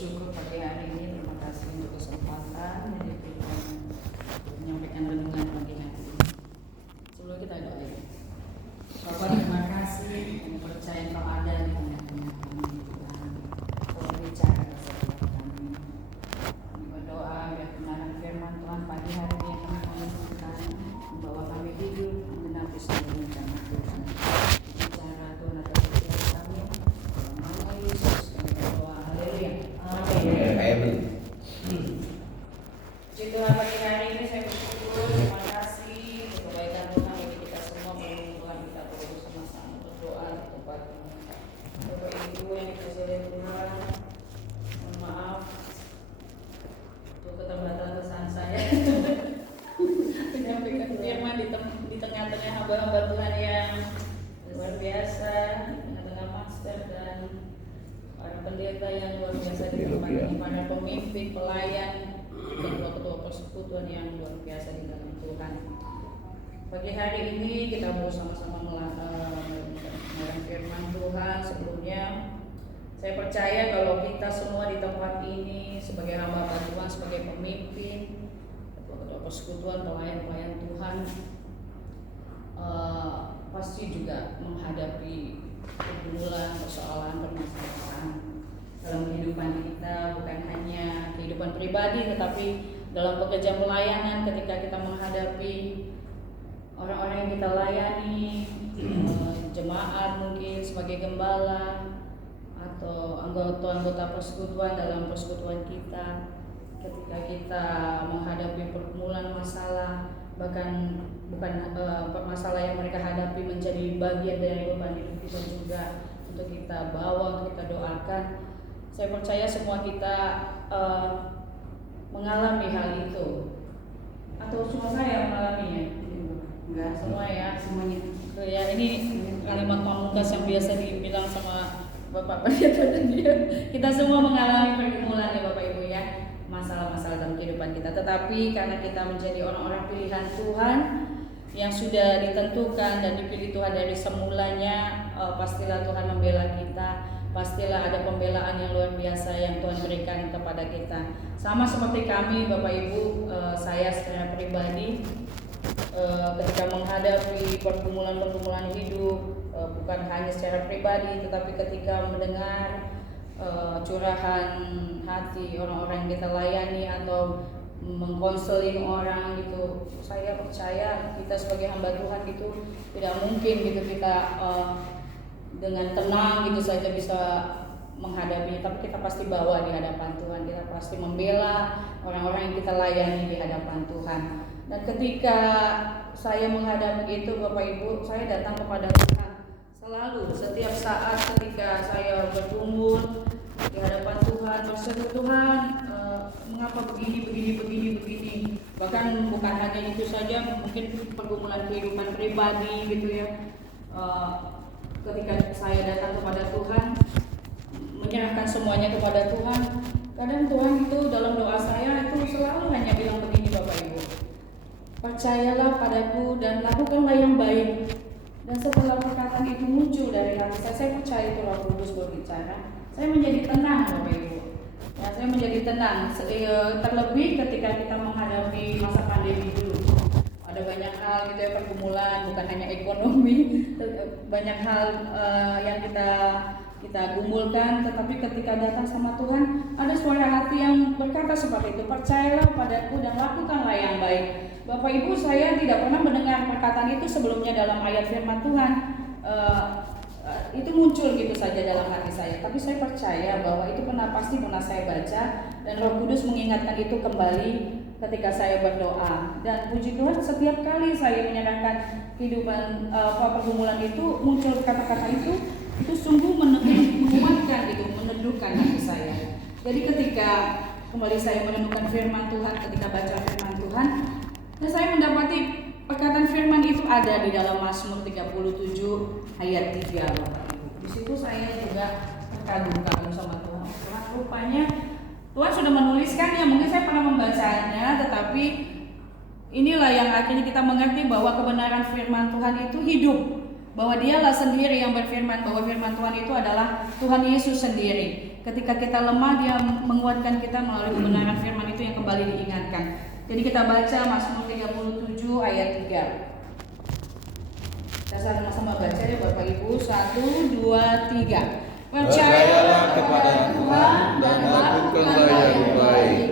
bersyukur pagi hari ini. Terima kasih untuk kesempatan yang diberikan untuk menyampaikan renungan pagi hari ini. Sebelum kita doa, Bapak terima kasih yang percaya Kau ada di tengah-tengah kami Tuhan. Kau berbicara ke setiap kami. Kami berdoa biar kebenaran firman Tuhan pagi hari ini kami menentukan membawa kami hidup mengenapi seluruh rencana Tuhan. Bicara Tuhan atas setiap kami. Dalam nama Yesus kami berdoa. Haleluya. Amin. Puji Tuhan pagi hari ini saya bersyukur. Terima kasih untuk kebaikan Tuhan bagi kita semua. Tuhan kita perlu bersama-sama berdoa di tempat ini. Bapak Ibu yang dikasihi oleh Tuhan, mohon maaf untuk keterbatasan saya menyampaikan firman di tengah-tengah hamba-hamba Tuhan yang luar biasa, di tengah-tengah master dan para pendeta yang luar biasa di tempat ini, para pemimpin, pelayan, ketua-ketua persekutuan yang luar biasa di dalam Tuhan. Pagi hari ini kita bersama-sama melakukan firman Tuhan. Sebelumnya saya percaya kalau kita semua di tempat ini sebagai hamba Tuhan, sebagai pemimpin, ketua-ketua persekutuan, pelayan-pelayan Tuhan, pasti juga menghadapi pergumulan, persoalan, permasalahan dalam kehidupan kita, bukan hanya kehidupan pribadi tetapi dalam pekerjaan pelayanan. Ketika kita menghadapi orang-orang yang kita layani, jemaat mungkin sebagai gembala atau anggota-anggota persekutuan dalam persekutuan kita, ketika kita menghadapi pergumulan masalah, bahkan bukan masalah yang mereka hadapi menjadi bagian dari beban hidup kita juga untuk kita bawa, untuk kita doakan. Saya percaya semua kita mengalami hal itu. Atau cuma saya mengalaminya? Enggak, semua ya, semuanya. Ya, ini kalimat pamungkas yang biasa dibilang sama Bapak Pendeta tadi. Kita semua mengalami pergumulan ya Bapak Ibu ya, masalah-masalah dalam kehidupan kita. Tetapi karena kita menjadi orang-orang pilihan Tuhan yang sudah ditentukan dan dipilih Tuhan dari semulanya, pastilah Tuhan membela kita. Pastilah ada pembelaan yang luar biasa yang Tuhan berikan kepada kita. Sama seperti kami Bapak Ibu, saya secara pribadi ketika menghadapi pergumulan-pergumulan hidup, bukan hanya secara pribadi tetapi ketika mendengar curahan hati orang-orang yang kita layani atau mengkonseling orang gitu, saya percaya kita sebagai hamba Tuhan gitu tidak mungkin gitu kita dengan tenang gitu saja bisa menghadapinya, tapi kita pasti bawa di hadapan Tuhan, kita pasti membela orang-orang yang kita layani di hadapan Tuhan. Dan ketika saya menghadapi itu Bapak Ibu, saya datang kepada Tuhan selalu, setiap saat ketika saya bergumul di hadapan Tuhan, berseru Tuhan, mengapa begini. Bahkan bukan hanya itu saja, mungkin pergumulan kehidupan pribadi gitu ya. Ketika saya datang kepada Tuhan, menyerahkan semuanya kepada Tuhan, kadang Tuhan itu dalam doa saya itu selalu hanya bilang begini Bapak Ibu, percayalah padaku dan lakukanlah yang baik. Dan setelah perkataan itu muncul dari hati saya percaya itu Roh Kudus berbicara, saya menjadi tenang Bapak Ibu. Ya, saya menjadi tenang. Terlebih ketika kita menghadapi masa pandemi dulu, ada banyak hal gitu ya, pergumulan, bukan hanya ekonomi, banyak hal yang kita gumulkan, tetapi ketika datang sama Tuhan, ada suara hati yang berkata seperti itu, percayalah padaku dan lakukanlah yang baik. Bapak Ibu, saya tidak pernah mendengar perkataan itu sebelumnya dalam ayat firman Tuhan. Itu muncul gitu saja dalam hati saya, tapi saya percaya bahwa itu pasti pernah saya baca dan Roh Kudus mengingatkan itu kembali ketika saya berdoa. Dan puji Tuhan, setiap kali saya menyerahkan kehidupan pergumulan itu, muncul kata-kata itu sungguh menguatkan gitu, meneduhkan hati saya. Jadi ketika kembali saya menemukan firman Tuhan, ketika baca firman Tuhan, dan saya mendapati perkataan firman itu ada di dalam Mazmur 37 ayat 3 Bapak Ibu. Di situ saya juga terkagum-kagum sama Tuhan. Rupanya Tuhan sudah menuliskannya, mungkin saya pernah membacanya, tetapi inilah yang akhirnya kita mengerti bahwa kebenaran firman Tuhan itu hidup. bahwa dialah sendiri yang berfirman, bahwa firman Tuhan itu adalah Tuhan Yesus sendiri. Ketika kita lemah, dia menguatkan kita melalui kebenaran firman itu yang kembali diingatkan. Jadi kita baca Mazmur 37 ayat 3. Kita sama-sama baca ya Bapak Ibu. 1, 2, 3. Percayalah kepada Tuhan dan lakukanlah yang baik.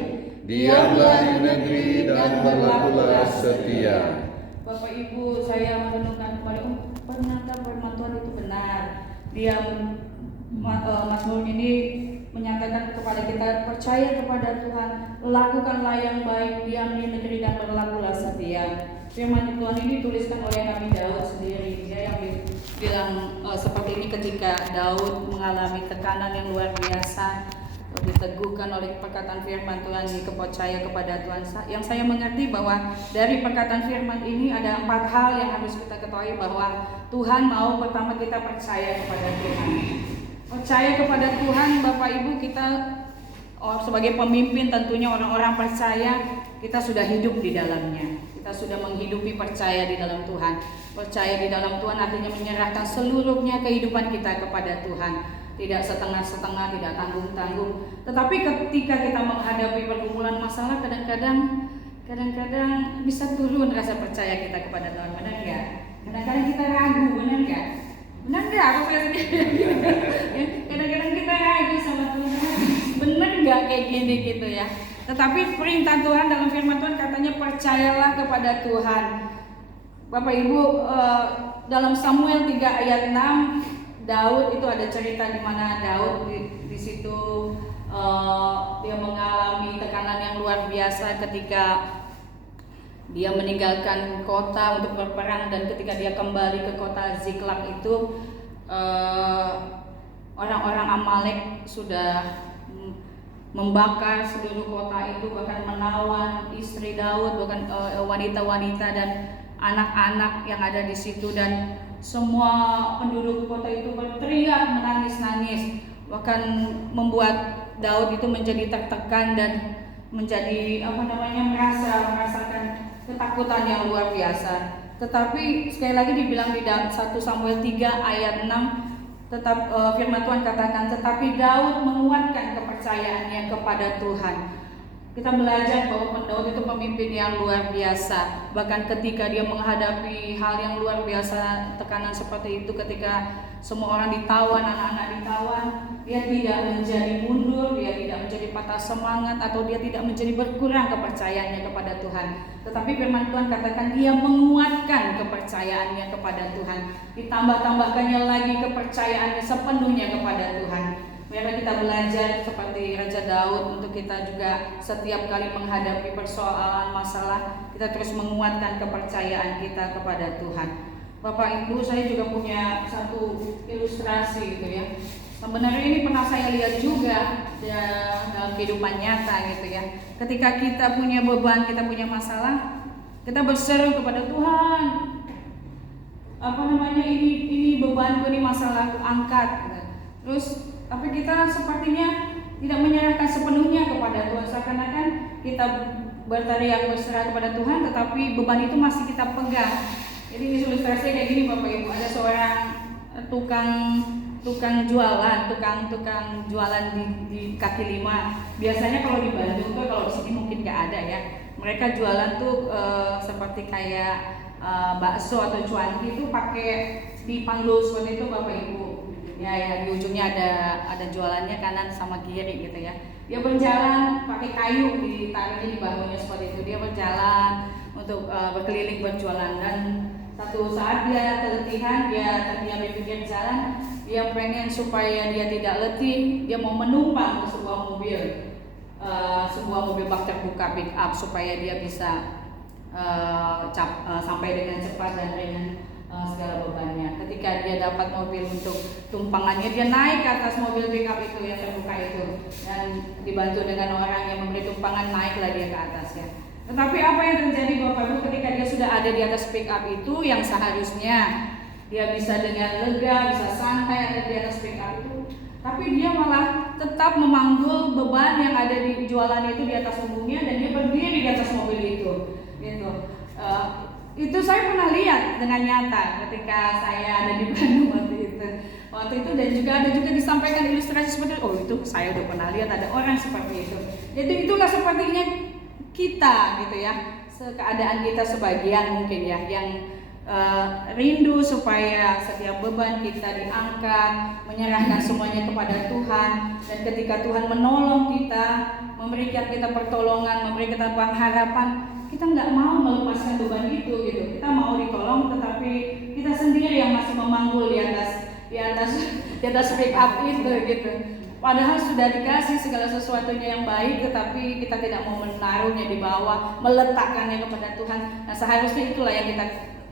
Diamlah di negeri dan berlakulah setia. Bapak Ibu, saya merenungkan kembali, ternyata firman Tuhan itu benar. Dia Mazmur ini menyatakan kepada kita, percaya kepada Tuhan, lakukanlah yang baik, diam di negeri dan berlakulah setia. Firman Tuhan ini dituliskan oleh Nabi Daud sendiri. Dia yang bilang seperti ini ketika Daud mengalami tekanan yang luar biasa, diteguhkan oleh perkataan firman Tuhan, percaya kepada Tuhan. Yang saya mengerti bahwa dari perkataan firman ini ada 4 hal yang harus kita ketahui, bahwa Tuhan mau pertama kita percaya kepada Tuhan. Percaya kepada Tuhan, Bapak Ibu, kita sebagai pemimpin tentunya orang-orang percaya, kita sudah hidup di dalamnya. Kita sudah menghidupi percaya di dalam Tuhan. Percaya di dalam Tuhan artinya menyerahkan seluruhnya kehidupan kita kepada Tuhan. Tidak setengah-setengah, tidak tanggung-tanggung. Tetapi ketika kita menghadapi pergumulan masalah, kadang-kadang bisa turun rasa percaya kita kepada Tuhan. Benar nggak? Kadang-kadang kita ragu, benar nggak? Benar nggak? Apa saya sendiri? Kadang-kadang kita ragu sama Tuhan. Benar nggak kayak gini gitu ya? Tetapi perintah Tuhan dalam firman Tuhan katanya percayalah kepada Tuhan. Bapak Ibu, dalam Samuel 3 ayat 6, Daud itu ada cerita di mana Daud di situ dia mengalami tekanan yang luar biasa ketika dia meninggalkan kota untuk berperang, dan ketika dia kembali ke kota Ziklag itu orang-orang Amalek sudah membakar seluruh kota itu, bahkan menawan istri Daud, bahkan wanita-wanita dan anak-anak yang ada di situ, dan semua penduduk kota itu berteriak menangis-nangis, bahkan membuat Daud itu menjadi tertekan dan menjadi merasakan ketakutan yang luar biasa. Tetapi sekali lagi dibilang di 1 Samuel 3 ayat 6, tetap firman Tuhan katakan, tetapi Daud menguatkan kepercayaannya kepada Tuhan. Kita belajar bahwa Daud itu pemimpin yang luar biasa. Bahkan ketika dia menghadapi hal yang luar biasa, tekanan seperti itu, ketika semua orang ditawan, anak-anak ditawan, dia tidak menjadi mundur, dia tidak menjadi patah semangat, atau dia tidak menjadi berkurang kepercayaannya kepada Tuhan. Tetapi firman Tuhan katakan dia menguatkan kepercayaannya kepada Tuhan. Ditambah-tambahkannya lagi kepercayaannya sepenuhnya kepada Tuhan. Biarlah kita belajar seperti Raja Daud, untuk kita juga setiap kali menghadapi persoalan masalah, kita terus menguatkan kepercayaan kita kepada Tuhan. Bapak Ibu, saya juga punya satu ilustrasi gitu ya. Sebenarnya ini pernah saya lihat juga ya, dalam kehidupan nyata gitu ya. Ketika kita punya beban, kita punya masalah, kita berseru kepada Tuhan. Ini bebanku, ini masalahku, angkat gitu. Terus tapi kita sepertinya tidak menyerahkan sepenuhnya kepada Tuhan. Seakan-akan kita berteriak berserah kepada Tuhan, tetapi beban itu masih kita pegang. Jadi ilustrasinya kayak gini Bapak Ibu, ada seorang tukang jualan di kaki lima. Biasanya kalau di Bandung tuh, kalau di sini mungkin nggak ada ya. Mereka jualan tuh seperti kayak bakso atau cuanki itu pakai dipanggul seperti itu Bapak Ibu. Ya di ujungnya ada jualannya kanan sama kiri gitu ya. Dia berjalan pakai kayu ditaruhnya di bahunya seperti itu. Dia berjalan untuk berkeliling berjualan, dan satu saat dia keletihan, dia terdiam di pinggir jalan. Dia pengen supaya dia tidak letih, dia mau menumpang ke sebuah mobil bak terbuka pick up supaya dia bisa sampai dengan cepat dan dengan segala bebannya. Ketika dia dapat mobil untuk tumpangannya, dia naik ke atas mobil pickup itu yang terbuka itu, dan dibantu dengan orang yang memberi tumpangan, naiklah dia ke atas ya. Tetapi apa yang terjadi Bapak Ibu, ketika dia sudah ada di atas pickup itu, yang seharusnya dia bisa dengan lega, bisa santai ada di atas pickup itu, tapi dia malah tetap memanggul beban yang ada di jualan itu di atas punggungnya, dan dia berdiri di atas mobil itu gitu. Itu saya pernah lihat dengan nyata ketika saya ada di Bandung waktu itu dan juga ada juga disampaikan ilustrasi seperti itu. Oh, itu saya udah pernah lihat ada orang seperti itu. Jadi itulah sepertinya kita gitu ya, keadaan kita sebagian mungkin ya yang rindu supaya setiap beban kita diangkat, menyerahkan semuanya kepada Tuhan, dan ketika Tuhan menolong kita, memberikan kita pertolongan, memberikan kita pengharapan, kita nggak mau melepaskan beban itu gitu. Kita mau ditolong, tetapi kita sendiri yang masih memanggul di atas pick up itu gitu. Padahal sudah dikasih segala sesuatunya yang baik, tetapi kita tidak mau menaruhnya di bawah, meletakkannya kepada Tuhan. Nah, seharusnya itulah yang kita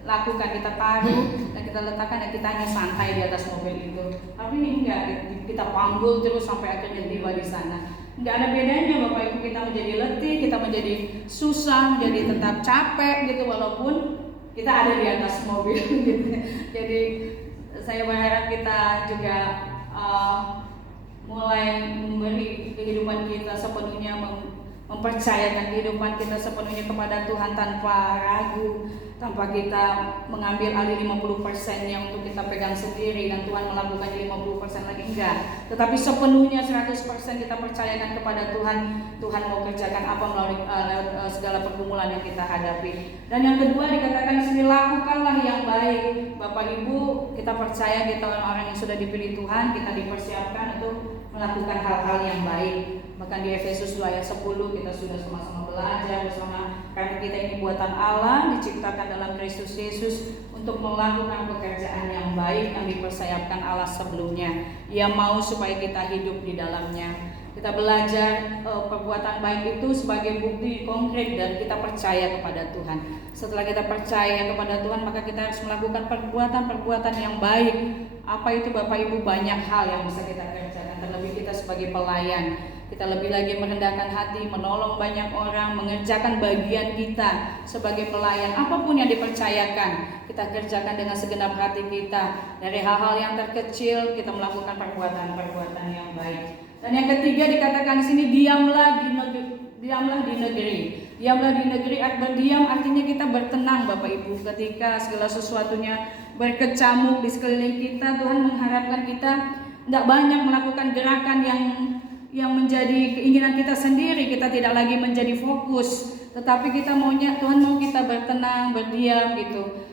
lakukan, kita taruh dan kita letakkan dan kita hanya santai di atas mobil itu. Tapi ini enggak, kita panggul terus sampai akhirnya tiba di sana. Enggak ada bedanya Bapak Ibu, kita menjadi letih, kita menjadi susah, menjadi tetap capek gitu walaupun kita ada di atas mobil gitu. Jadi saya berharap kita juga mulai memberi kehidupan kita sepenuhnya, mempercayakan kehidupan kita sepenuhnya kepada Tuhan tanpa ragu, tanpa kita mengambil alih 50%-nya untuk kita pegang sendiri dan Tuhan melakukannya 50% lagi, enggak. Tetapi sepenuhnya 100% kita percayakan kepada Tuhan. Tuhan mau kerjakan apa melalui segala pergumulan yang kita hadapi. Dan yang kedua dikatakan di sini, lakukanlah yang baik. Bapak Ibu, kita percaya kita orang-orang yang sudah dipilih Tuhan, kita dipersiapkan untuk melakukan hal-hal yang baik. Bahkan di Efesus 2 ayat 10 kita sudah sama-sama belajar bersama, karena kita ini buatan Allah, diciptakan dalam Kristus Yesus untuk melakukan pekerjaan yang baik yang dipersiapkan Allah sebelumnya. Ia mau supaya kita hidup di dalamnya. Kita belajar perbuatan baik itu sebagai bukti konkret dan kita percaya kepada Tuhan. Setelah kita percaya kepada Tuhan, maka kita harus melakukan perbuatan-perbuatan yang baik. Apa itu Bapak Ibu? Banyak hal yang bisa kita kerjakan, terlebih kita sebagai pelayan. Kita lebih lagi merendahkan hati, menolong banyak orang, mengerjakan bagian kita sebagai pelayan. Apapun yang dipercayakan, kita kerjakan dengan segenap hati kita. Dari hal-hal yang terkecil, kita melakukan perbuatan-perbuatan yang baik. Dan yang ketiga dikatakan di sini, diamlah di negeri. Diamlah di negeri. Berdiam artinya kita bertenang Bapak Ibu. Ketika segala sesuatunya berkecamuk di sekeliling kita, Tuhan mengharapkan kita tidak banyak melakukan gerakan yang menjadi keinginan kita sendiri. Kita tidak lagi menjadi fokus, tetapi kita maunya, Tuhan mau kita bertenang, berdiam gitu,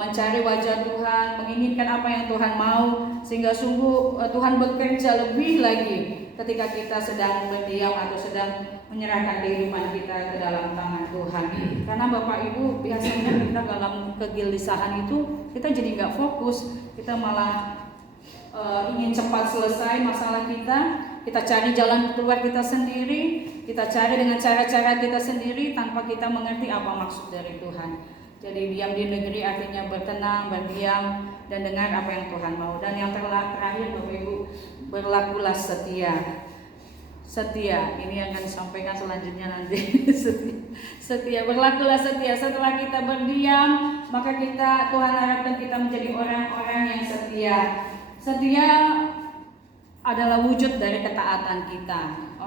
mencari wajah Tuhan, menginginkan apa yang Tuhan mau, sehingga sungguh Tuhan bekerja lebih lagi ketika kita sedang berdiam atau sedang menyerahkan kehidupan kita ke dalam tangan Tuhan. Karena Bapak Ibu, biasanya kita dalam kegelisahan itu kita jadi nggak fokus, kita malah ingin cepat selesai masalah kita. Kita cari jalan keluar kita sendiri, kita cari dengan cara-cara kita sendiri tanpa kita mengerti apa maksud dari Tuhan. Jadi diam di negeri artinya bertenang, berdiam, dan dengar apa yang Tuhan mau. Dan yang terakhir Bapak Ibu, berlakulah setia. Setia, ini yang akan disampaikan selanjutnya nanti. Setia, berlakulah setia. Setelah kita berdiam, maka Tuhan harapkan kita menjadi orang-orang yang setia. Setia adalah wujud dari ketaatan kita.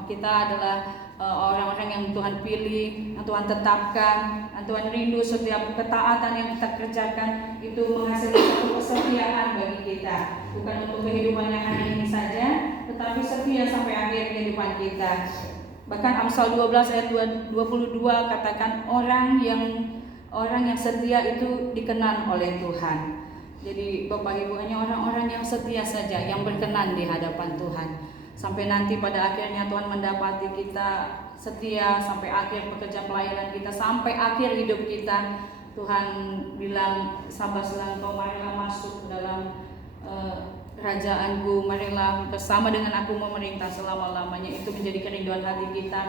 Kita adalah orang-orang yang Tuhan pilih, yang Tuhan tetapkan, yang Tuhan rindu. Setiap ketaatan yang kita kerjakan itu menghasilkan satu kesetiaan bagi kita, bukan untuk kehidupan yang hari ini saja, tetapi setia sampai akhir kehidupan kita. Bahkan Amsal 12 ayat 22 katakan orang yang setia itu dikenan oleh Tuhan. Jadi Bapak Ibu, hanya orang-orang yang setia saja yang berkenan di hadapan Tuhan. Sampai nanti pada akhirnya Tuhan mendapati kita setia sampai akhir pekerjaan pelayanan kita, sampai akhir hidup kita. Tuhan bilang, sabarlah engkau, marilah masuk ke dalam kerajaanku, marilah bersama dengan aku memerintah selama-lamanya. Itu menjadi kerinduan hati kita,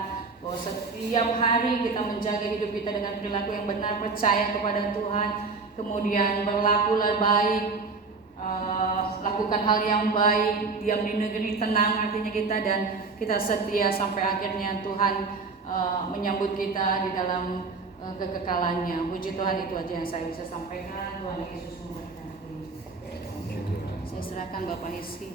bahwa setiap hari kita menjaga hidup kita dengan perilaku yang benar, percaya kepada Tuhan, kemudian berlakulah baik, lakukan hal yang baik, diam di negeri, tenang artinya kita, dan kita setia sampai akhirnya Tuhan menyambut kita di dalam kekekalannya. Puji Tuhan, itu aja yang saya bisa sampaikan. Tuhan Yesus memberkati. Saya serahkan Bapak Yeski.